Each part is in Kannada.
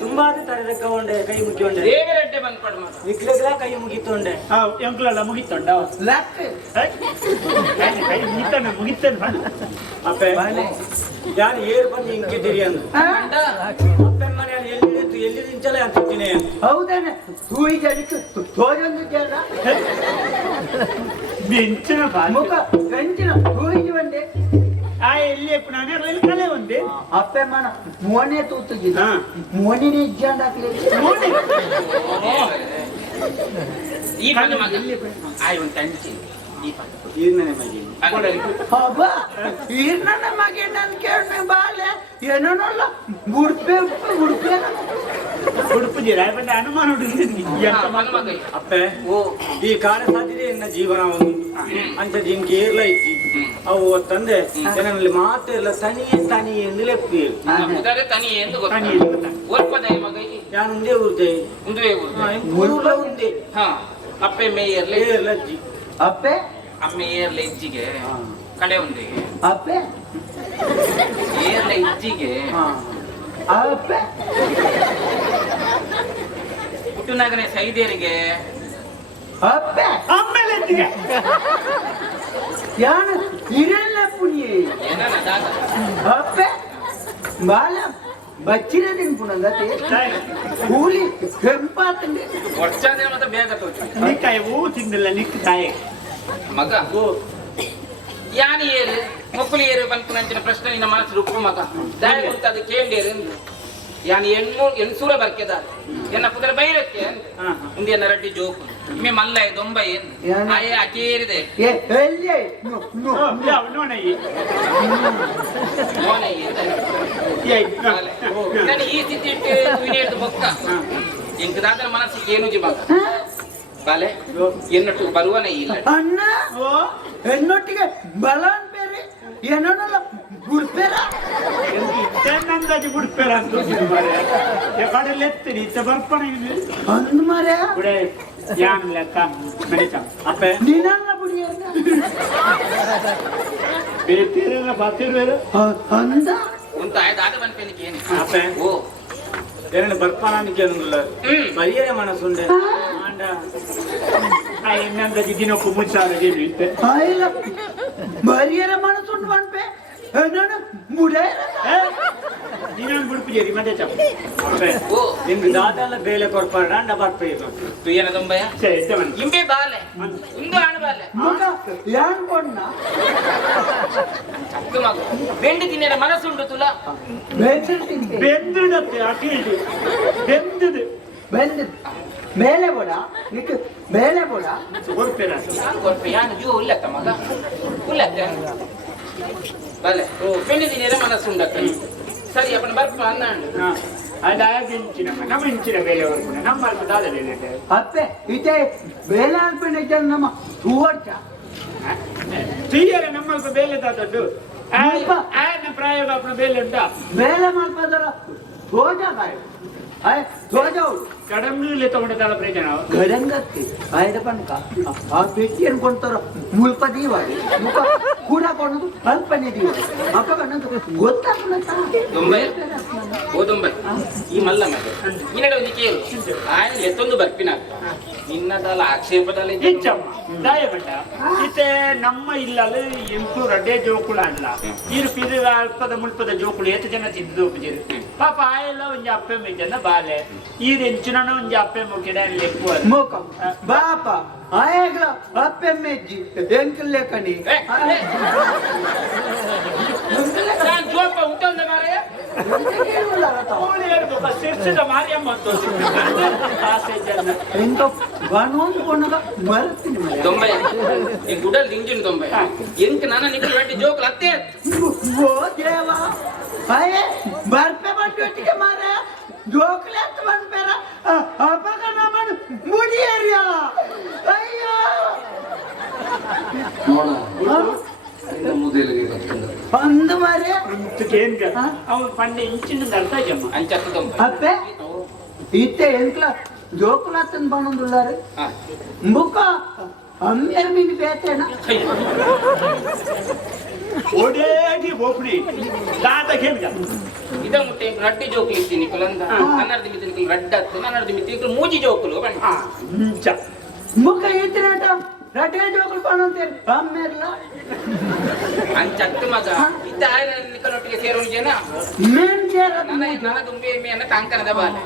ತುಂಬಾ ತರದ ಕೈ ಮುಗಿಕೊಂಡೆ ದೇವರಡ್ಡೆ ಬಂದ್ಪಡ ಇಕ್ಲೆಲ್ಲ ಕೈ ಮುಗಿತೊಂಡೆ ಎಂಕ್ಲೆಲ್ಲ ಮುಗಿತೊಂಡ ಕೈ ಮುಗಿತಾನೆ ಅಪ್ಪೆ ಯಾರು ಏರ್ ಬಂದು ಹಿಂಗಿದ್ದೀರಿ ಅಂತ ಅಪ್ಪನ ಮನೆಯಲ್ಲಿ ಎಲ್ಲಿ ನಿಂಚಲೇ ಅಂತೀನಿ ಹೌದೇನೆ ಬೆಂಚಿನ ಮುಖ ಗಂಚಿನ ಹೂಯಿಗೆ ಬಂದೆ ಆ ಎಲ್ಲಿ ನಾನು ಕಲೆ ಒಂದೇ ಅಪ್ಪೆ ಮನ ಮೋನೆ ತೂತಿದ್ದ ಮೋನಿನೇ ಇಜ್ಜಾಂಡ್ ಹಾಕ್ಲಿ ಈ ಬಂದ ಮಗ ಆಯ್ ಒಂದು ತಂಚಿ ಈರ್ನೇ ಮಗಿ ಹಬ್ಬ ಈರ್ನ ಮಗೆ ನನ್ ಕೇಳ ಬಾಲೆ ಏನೋನಲ್ಲ ಉಡುಪೆ ಉಡುಪು ರಾಯಬಂಡೆ ಅನುಮಾನ ಅಪ್ಪೆ ಈ ಕಾಲ ಸಾಧ್ಯತೆ ಎನ್ನ ಜೀವನವನ್ನು ಅಂಚ ಜಿಂಕಿ ಏರ್ಲ ಇತ್ತಿ ಅವು ತಂದೆ ಏನಲ್ಲಿ ಮಾತೆಲ್ಲ ತನಿಯೇ ಎಂದಿಲೆಪ್ಪಿ ನಾನು ಉಂದೇ ಊರ್ದೆ ಊರ್ಲ ಉಂದೆ ಅಪ್ಪೆ ಮೇಯರ್ಲೆ ಏರ್ಲಜ್ಜಿ ಅಪ್ಪೆ ಅಮ್ಮ ಏರ್ಲೆ ಇಜ್ಜಿಗೆ ಕಡೆ ಒಂದೇ ಅಪ್ಪೆ ಏರ್ಲೆ ಇಜ್ಜಿಗೆ ಅಪ್ಪೆ ಹುಟ್ಟುನಾಗನೆ ಸೈದೇರಿಗೆ ಅಪ್ಪೆ ಆಮೇಲೆ ಇಜ್ಜಿಗೆ ಯಾನ ಇರಲ್ಲ ಪುಣ್ಯ ಅಪ್ಪೆ ಬಾಲ ಬಚ್ಚಿರದಿನ ಪುಣಗತೆ ಕೂಲಿ ಕೆಂಪಾತಂದೆ ವರ್ಷಾದ ಮತ್ತೆ ಬೇಗ ತೋಚಿ ನಿಕ್ಕಾಯ ಹೂ ತಿಂದಿಲ್ಲ ನಿಕ್ಕ ತಾಯಿ ಮಗ ಯಾನಿ ಏರು ಮಕ್ಕಳು ಏರು ಬಂತು ಪ್ರಶ್ನೆ ನಿನ್ನ ಮನಸ್ಸು ರುಕ್ಕು ಮಗ ದಾಯ ಅಂತ ಅದು ಕೇಂಡೇರು ಯಾನಿ ಎಣ್ಸೂರ ಬರ್ಕೆದ ಎನ್ನ ಕುದುರೆ ಬೈರಕ್ಕೆ ಮುಂದೆ ರಡ್ಡಿ ಜೋಕು ಇಮ್ಮೆ ಮಲ್ಲ ದೊಂಬ ಏನು ಆಯೇ ಅಕೇರಿದೆ ನಾನು ಈ ಸ್ಥಿತಿ ಇಟ್ಟು ಬೊಕ್ಕ ಎಂಕದಾದ ಮನಸ್ಸಿಗೆ ಏನು ಜಿ ಮಗ ಬಾಲೆ ಎನ್ನಟ್ಟು ಬರುವನೇ ಇಲ್ಲ ಅಣ್ಣ ಹೆಣ್ಣೊಟ್ಟಿಗೆ ಬಲ ಬೇರೆ ಏನೋನಲ್ಲ ಗುಡ್ಪೇರ ನಂದಾಜಿ ಗುಡ್ಪೇರ ಅಂತ ಕಡೆಯಲ್ಲಿ ಎತ್ತೀನಿ ಇತ್ತ ಬರ್ಪಣೆ ಅಂದ್ ಮರ ಬಿಡೆ ಯಾನ್ ಲೆಕ್ಕ ನಡೀತ ಅಪ್ಪೆ ನೀನಲ್ಲ ಬಿಡಿ ಬೇತಿರಲ್ಲ ಬಾತಿರ್ವೇರು ಅಂದ ಉಂಟು ಆಯ್ದಾದ ಬಂದ್ಪೇನಿಗೆ ಏನು ಅಪ್ಪೆ ಓ ಏನು ಬರ್ಪಣಾನಿಗೆ ಅನ್ನಲ್ಲ ಬರಿಯೇ ಮನಸ್ಸುಂಡೆ ಆಂಡ ಇನ್ನಂದಾಜಿ ದಿನಕ್ಕೂ ಮುಚ್ಚಾರದೆ ಇತ್ತೆ ಇಲ್ಲ ಬರಿಯರ ಮನಸ್ಸುಂಡು ಬಂದ್ಪೆ ನಾನು ಮುಡೇ ನೀನೊಂದು ಬಿಡ್ಪಿದ್ದೀರಿ ಮತ್ತೆ ಅಪ್ಪೆ ನಿಮ್ಗೆ ದಾದೆಲ್ಲ ಬೇಲೆ ಕೊಡ್ಪಾರ ಅಂಡ ಬರ್ಪೇ ತು ಏನ ದೊಂಬಯ ಇಂಬೆ ಬಾಲೆ ಇಂದು ಆಣ ಬಾಲೆ ಮಗ ಯಾನ್ ಕೊಣ್ಣ ಚಕ್ಕು ಮಗ ಬೆಂಡು ತಿನ್ನರ ಮನಸ್ಸುಂಡು ತುಲ ಬೆಂದಿಡತ್ತೆ ಅಟೀಲ್ದು ಬೆಂದಿದೆ ಬೆಂದ ಮೇಲೆ ಬೋಡ ನಿಕ್ ಮೇಲೆ ಬೋಡ ಕೊಡ್ಪೇರ ಕೊರ್ಪೆ ಯಾನು ಜೂ ಉಲ್ಲತ್ತ ಮಗ ಉಲ್ಲತ್ತ ಬಾಲೆ ಬೆಂಡು ತಿನ್ನರ ಮನಸ್ಸುಂಡಕ್ಕ ಸರಿ ಅಪ್ಪನ ಬರ್ಪ ಅನ್ನಾಂಡು ಅದಾಗಿ ನಮ್ಮ ಇಂಚಿನ ಬೇಲೆವರೆಗೂ ನಮ್ಮ ದಾದ ಬೇಲೆ ಅತ್ತೆ ಇದೇ ಬೇಲೆ ಅಲ್ಪನೆ ನಮ್ಮ ಹೂವರ್ಚ ಸೀಯರೆ ನಮ್ಮ ಬೇಲೆ ದಾದದ್ದು ಆಯ್ನ ಪ್ರಾಯೋಗ ಅಪ್ಪನ ಬೇಲೆ ಉಂಟಾ ಬೇಲೆ ಮಲ್ಪದರ ಧ್ವಜ ಕಾಯ ಧ್ವಜ ಕಡಂಬಲಿ ತಗೊಂಡಿದ್ದಲ್ಲ ಪ್ರಯೋಜನ ಗಡಂಗತ್ತಿ ಆಯ್ದ ಪಂಕ ಆ ಪೆಟ್ಟಿ ಅನ್ಕೊಂತಾರ ಮುಲ್ಪ ದೀವಾಡಿ ಮುಖ ಕೂಡ ಕೊಡೋದು ಅಲ್ಪನೆ ದೀವಾಡಿ ಮಕ್ಕ ಬಣ್ಣದು ಗೊತ್ತಾಗ್ಲತ್ತ ಓ ದೊಂಬೈ ಈ ಮಲ್ಲ ಮಗ ಈ ನಡೆ ಒಂದು ಕೇಳು ಆಯ್ನ ಎತ್ತೊಂದು ಬರ್ಪಿನ ನಿನ್ನದಲ್ಲ ಆಕ್ಷೇಪದಲ್ಲ ಹೆಚ್ಚಮ್ಮ ದಾಯಬಟ್ಟ ಇತ್ತೆ ನಮ್ಮ ಇಲ್ಲಲ್ಲಿ ಎಂಟು ರಡ್ಡೆ ಜೋಕುಳ ಅಲ್ಲ ಇರು ಪಿದ ಅಲ್ಪದ ಮುಲ್ಪದ ಜೋಕುಳು ಎಷ್ಟು ಜನ ತಿದ್ದು ಉಪಜಿರು ಪಾಪ ಆಯೆಲ್ಲ ಒಂಜಿ ಅಪ್ಪೆ ಮೇಜನ್ನ ಬಾಲೆ ಈ ಎಂಚಿನ ಒಂಜಿ ಅಪ್ಪೆ ಮುಗಿಡ ಲೆಕ್ಕುವ ಮುಖ ಬಾಪ ಆಯಗ್ಲ ಅಪ್ಪೆ ಮೆಜ್ಜಿ ಎಂಕಲ್ಲೇ ಕಣಿ ಜೋಪ ಉಂಟಂದ ಮಾರಾಯ ಶಿರ್ಷದ ಮಾರಿಯಮ್ಮ ಎಂತ ಬನೊಂದು ಕೊಣಗ ಮರ್ತೀನಿ ದೊಂಬೈ ಈ ಗುಡಲ್ ದಿಂಜಿನ ದೊಂಬೈ ಎಂಕ ನನ್ನ ನಿಕ್ಕಲು ರೆಡ್ಡಿ ಜೋಕುಲು ಅತ್ತೆ ಓ ದೇವ ಆಯೇ ಬರ್ಪೆ ಬಂದೊಟ್ಟಿಗೆ ಮಾರ ಜೋಕುಲೆ ಹತ್ತು ಬಂದ್ಬೇರ ಅಪಗ ನಮ್ಮನ್ನು ಮುಡಿಯರಿಯ ಅಯ್ಯೋ ಅಂದು ಮಾರೇ ಅವ್ನು ಪಂಡೆ ಇಂಚಿನ ಅರ್ಥ ಜಮ್ಮ ಅಂಚತ್ತು ದೊಂಬೈ ಅಪ್ಪೆ ಇತ್ತೆ ಎಂಕ್ಲ ಜೋಕುಲ ಹತ್ತನ್ ಬಣ್ಣದುಲ್ಲಾರೆ ಮುಖ ಅಮ್ಮೇರ್ ಮೀನು ಬೇತೇನ ಓಡೇಟಿ ಬೋಪಡಿ ದಾತ ಕೇಳ್ದ ಇದ ಮುಟ್ಟೆ ರಡ್ಡಿ ಜೋಕುಲು ಇತ್ತೀನಿ ಕುಲಂದ ನನ್ನರ್ದಿ ಮಿತಿನಿಕಲ್ ರಡ್ಡತ್ತು ನನ್ನರ್ದಿ ಮಿತಿನಿಕಲ್ ಮೂಜಿ ಜೋಕುಲು ಬಣ್ಣ ಇಂಚ ಮುಖ ಎತ್ತಿನಾಟ ರಡ್ಡೆ ಜೋಕುಲು ಪಾನಂತೇಳಿ ಅಮ್ಮೆರ್ಲ ಅಂಚತ್ತು ಮಗ ಇದ್ದ ಆಯ್ನ ನಿಕಲೊಟ್ಟಿಗೆ ಸೇರೋನು ಜನ ಮೇನ್ ಕೇರ ನನ್ನ ದುಂಬೆ ಮೇಯನ್ನ ಕಾಂಕನದ ಬಾಲೆ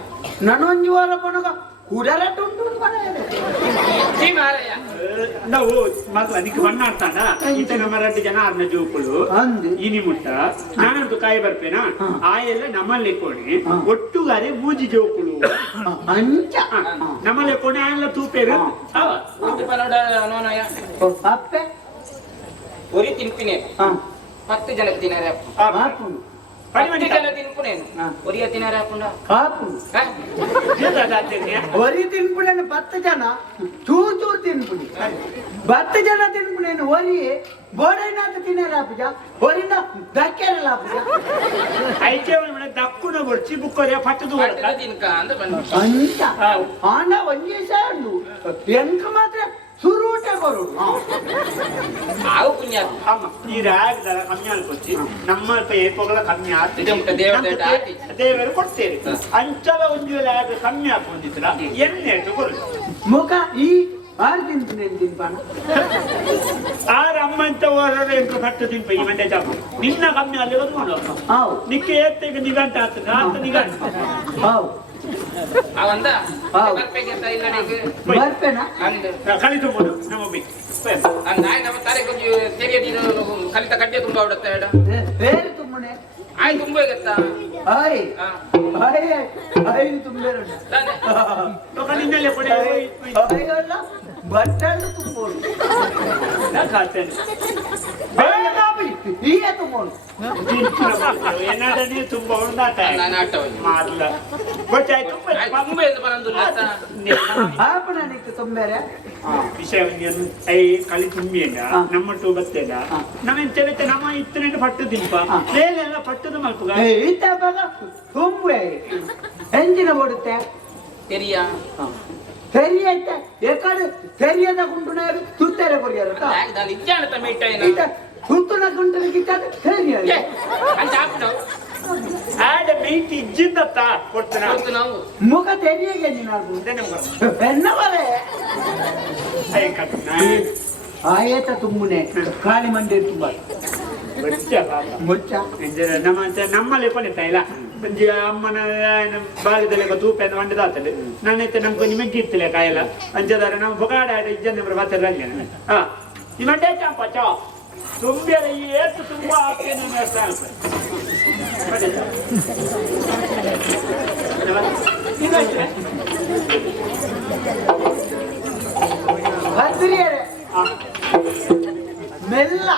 ನನೊಂಜಿ ವಾರ ಪಣಗ ಕುಡರಟ್ಟು ಉಂಟು ಇಜ್ಜಿ ಮಾರಯ್ಯ ನಾವು ಮಗ ನಿಕ್ಕೆ ಬಣ್ಣ ಆಡ್ತಾನ ಈತ ನಮ್ಮ 2 ಜನ ಆರ್ನ ಜೋಕುಲು ಅಂದು ಇನಿ ಮುಟ್ಟ ನಾನಂತೂ ಕಾಯಿ ಬರ್ಪೇನಾ ಆ ಎಲ್ಲ ನಮ್ಮಲ್ಲಿ ಕೊಡಿ ಒಟ್ಟುಗಾರೆ ಮೂಜಿ ಜೋಕುಲು ಅಂಚ ನಮ್ಮಲ್ಲಿ ಕೊನೆ ಎಲ್ಲ ತೂಪೇರು ಒಂದು ಪನೋಡ ನೋನಯ್ಯ ಅಪ್ಪೆ ಒರಿ ತಿನ್ಪಿನೇ 10 ಜನಕ್ಕೆ ತಿನ್ನರೆ ಹಾಪುಂಡು 10 ಜನ ತಿನ್ಪುನೇನು ಒರಿಯ ತಿನ್ನರೆ ಹಾಪುಂಡ ಹಾಪುಂಡು ಒರಿ ತಿನ್ಪುಣೇನು 10 ಜನ ಚೂರ್ ಚೂರ್ ತಿನ್ಪುಣಿ 10 ಜನ ತಿನ್ಪುಣೇನು ಒರಿ ಬೋಡೈನಾಥ ತಿನ್ನರ ಆಪುಜ ಒರಿನ ದಕ್ಕೆರಲ್ಲ ಆಪುಜ ಐಕೆ ದಕ್ಕುನ ಬರ್ಚಿ ಬುಕ್ಕರೆ ಪಟ್ಟದು ತಿನ್ಕ ಅಂತ ಬಂದು ಅಂಚ ಆಂಡ ಒಂಜಿ ಸಾಂಡು ಎಂಕ ಮಾತ್ರ ಸುರೂಟ ಕೊರು ಆವು ಪುಣ್ಯ ಅಮ್ಮ ಈ ರಾಗ ಕಮ್ಮಿ ಅನ್ಕೊಚ್ಚಿ ನಮ್ಮ ಏಪಗಳ ಕಮ್ಮಿ ಇದು ಉಂಟು ದೇವರ ಆತಿ ದೇವರು ಕೊಡ್ತೇವೆ ಅಂಚಲ ಒಂದು ಲಾಗ ಕಮ್ಮಿ ಹಾಕೊಂಡಿದ್ರ ಎಣ್ಣೆ ಕೊಡು ಮುಖ ಈ ಆರು ತಿನ್ಪುಣೇನು ತಿನ್ಪಾನ ಆರ ಅಮ್ಮ ಅಂತ ಹೋದ್ರೆ ಎಂಟು ಪಟ್ಟು ತಿನ್ಪ ಈ ಮಂಡ್ಯ ಜಾಬು ನಿನ್ನ ಕಮ್ಮಿ ಅಲ್ಲಿ ಒಂದು ಮಾಡುವ ಹಾವು ನಿಕ್ಕೆ ಏತ್ತೆಗೆ ನಿಗಂಟ ಆತದ ಅಂತ ನಿಗಂಟ ಹಾವು ಅವಂದ ಹಾವು ಬರ್ಪೆಗೆ ಅಂತ ಇಲ್ಲ ನನಗೆ ಬರ್ಪೇನಾ ಅಂದು ಕಲಿತು ಬೋದು ನಮ್ಮ ಬಿಟ್ಟು ನಾಯಿ ನಮ್ಮ ತಾರೆ ಕೊಂಚ ತೆರಿಯದಿನ ಕಲಿತ ಕಡ್ಡೆ ತುಂಬ ಹೊಡುತ್ತೆ ಬೇರೆ ತುಂಬನೆ ಆಯ್ ತುಂಬ ಹೋಗತ್ತಾ ಆಯ್ ಆಯ್ ಆಯ್ ತುಂಬೇರು ನಿನ್ನಲ್ಲೇ ಕೊಡಿ ಆಯಲ್ಲ ಬಟ್ಟಲು ತುಂಬೋಡು ಈಗ ತುಂಬೋಡು ಏನಾದ್ರೆ ತುಂಬಾ ಉಂಡಾಟ ನಾನು ಆಟವನ್ನು ಮಾಡ್ಲ ಗೊತ್ತಾಯ್ತು ತುಂಬ ಎಂದು ಬರಂದಿಲ್ಲ ಆಪಣ ನಿಕ್ಕೆ ತುಂಬೇರೆ ವಿಷಯ ಐ ಕಲಿ ತುಂಬಿಯಂಗ ನಮ್ಮಟ್ಟು ಬರ್ತೇದ ನಮ್ಮೆಂತ ನಮ್ಮ ಇತ್ತನೆ ಪಟ್ಟು ತಿಂಪ ಮೇಲೆಲ್ಲ ಪಟ್ಟದ ಮಲ್ಪುಗ ಇತ್ತಾಗ ತುಂಬೆ ಎಂಜಿನ ಓಡುತ್ತೆ ತೆರಿಯ ತೆರಿಯತ್ತೆ ಎಕಡೆ ತೆರಿಯದ ಗುಂಟುನ ತುತ್ತಾರೆ ಕೊರಿಯರು ನಾನು ಇಜ್ಜಾಣ ಟಮೇಟ ತುತ್ತುನ ಗುಂಟನ ಕಿತ್ತಾದ ತೆರಿಯ ಅಂತ ಹಾಕ್ಬಿಡು ಆಡ ಮೀಟ್ ಇಜ್ಜಿಂದತ್ತ ಕೊಡ್ತಾನ ಇವತ್ತು ನಾವು ಮುಖ ತೆರಿಯಗೆ ನೀನು ಬೆನ್ನವರೇ ಆಯತ ತುಂಬುನೆ ಕಾಳಿ ಮಂಡಿ ತುಂಬ ಮುಚ್ಚ ನಮ್ಮಲ್ಲಿ ಕೊನೆತ ಇಲ್ಲ ಅಮ್ಮನ ಭಾಗದಲ್ಲಿ ತೂಪೆಯನ್ನು ಮಂಡದಾತದೆ ನಾನೈತೆ ನಮ್ಗೆ ನಿಮಗೆ ಇರ್ತಿಲ್ಲ ಕಾಯಲ್ಲ ಅಂಚದಾರೆ ನಮ್ಮ ಬೊಗಾಡ ಇಜ್ಜನ ಬರ್ತಾರೆ ಹಾ ನಿಮ್ಮಂಡೆ ಚಾಂಪ ಚಾ ತುಂಬಿ ಏತು ತುಂಬಾ ಆಗ್ತೇನೆ ಹತ್ತಿರಿಯರೆ ಮೆಲ್ಲ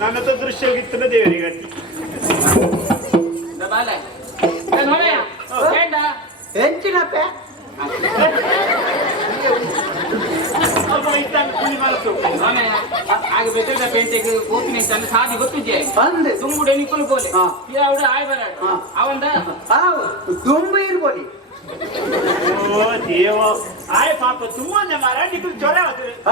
ನನ್ನ ದೃಶ್ಯ ಗಿತ್ತನ ದೇವರಿಗೆ ಹೆಂಚಿನಪ್ಪೆ ಹಾಗೆ ಬೆಟ್ಟದ ಪೇಂಟೆಗೆ ಕೋಪಿನ ಸಾಧಿ ಗೊತ್ತಿದ್ದೆ ಅಂದೆ ತುಂಬುಡೆ ನಿಕ್ಕಲು ಬೋಲೆ ಆಯ್ ಬರ ಅವಂದ ತುಂಬ ಇರ್ಬೋದು ಓ ದೇವ ಆಯ್ ಪಾಪ ತುಂಬಾ ಮಾರ ನಿಕ್ಕಲು ಜ್ವರ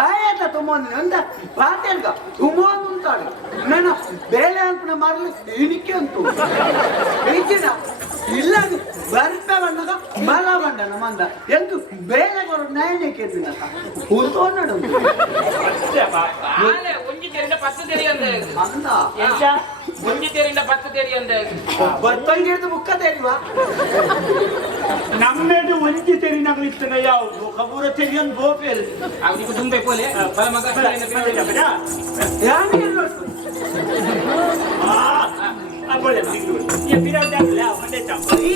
ಆಯತ ತುಂಬೊಂದು ಅಂತ ಪಾತೆಲ್ಗ ತುಂಬೊಂದು ಉಂಟಾడు ನಾನು ಬೇಳೆ ಅಂತ ಮಾಡಲು ಇನಿಕೆ ಉಂಟು ಹೆಚ್ಚಿನ ಇಲ್ಲ ಬರ್ತ ಬಂದಾಗ ಮಲ ಬಂಡನ ಮಂದ ಎಂದು ಬೇಳೆ ಕೊಡು ನಯನಕ್ಕೆ ಕೂತ್ಕೊಂಡಡು ಒಂಜಿ ತೆರಿಂದ 10 ತೆರಿ ಅಂದ ಅಂದ ಒಂಜಿ ತೆರಿಂದ 10 ತೆರಿ ಅಂದ ಬತ್ತೊಂದು ಮುಕ್ಕ ತೆರಿವಾ ನಮ್ಮೇಡು ಒಂಜಿ ತೆರಿ ನಗಲಿರ್ತನ ಯಾವುದು ಕಬೂರ ತೆರಿ ಒಂದು ಬೋಪೇಲ್ ಅವನಿಗೆ ತುಂಬೆ ಪೋಲೆ ಬಲ ಮಗ ಯಾರು ಬೋಲೆ ಬಿರಾಟ ಮಂಡೆ ಚಾಂಪ ಈ